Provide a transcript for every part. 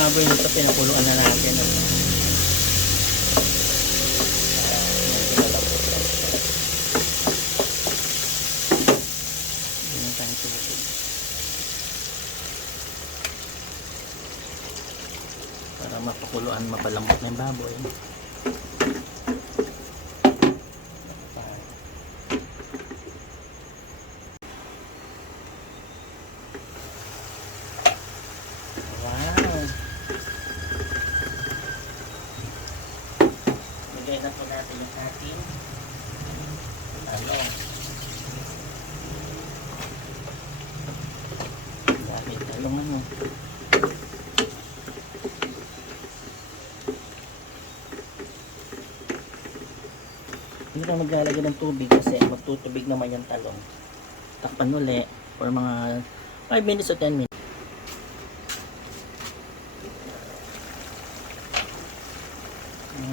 baboy nito, pinakuluan na natin. Para mapakuluan, mapalambot na yung baboy. Lagay na po natin yung ating talong. Dami talong ano. Hindi na maglalagay ng tubig kasi magtutubig naman yung talong. Takpan uli for mga 5 minutes o 10 minutes.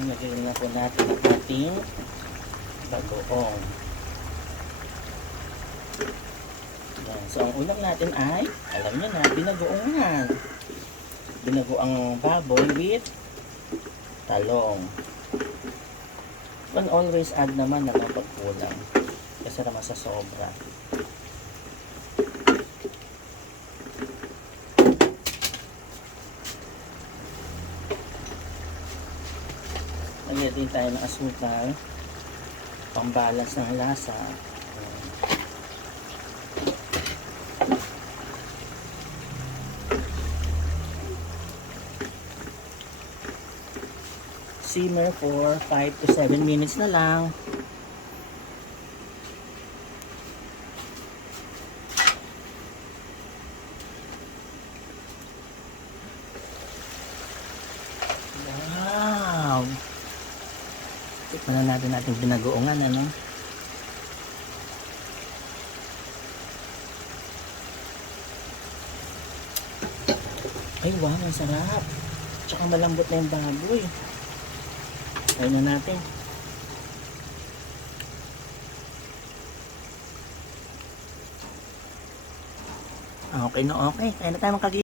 Lagyan na po natin ang ating bagoong. Yan. So, ang ulam natin ay, alam nyo na, binagoongan. Binagoang baboy with talong. But always add naman na pag kulang. Kasi naman sa sobra. Lagyan din tayo ng asukal, pambalance ng lasa. Simmer for 5 to 7 minutes na lang. Wow! Tikman na natin ating binagoongan, ano? Ay, wow, ang sarap. Tsaka malambot na yung baboy. Try na natin. Okay na okay. Kaya na tayo magkagigil.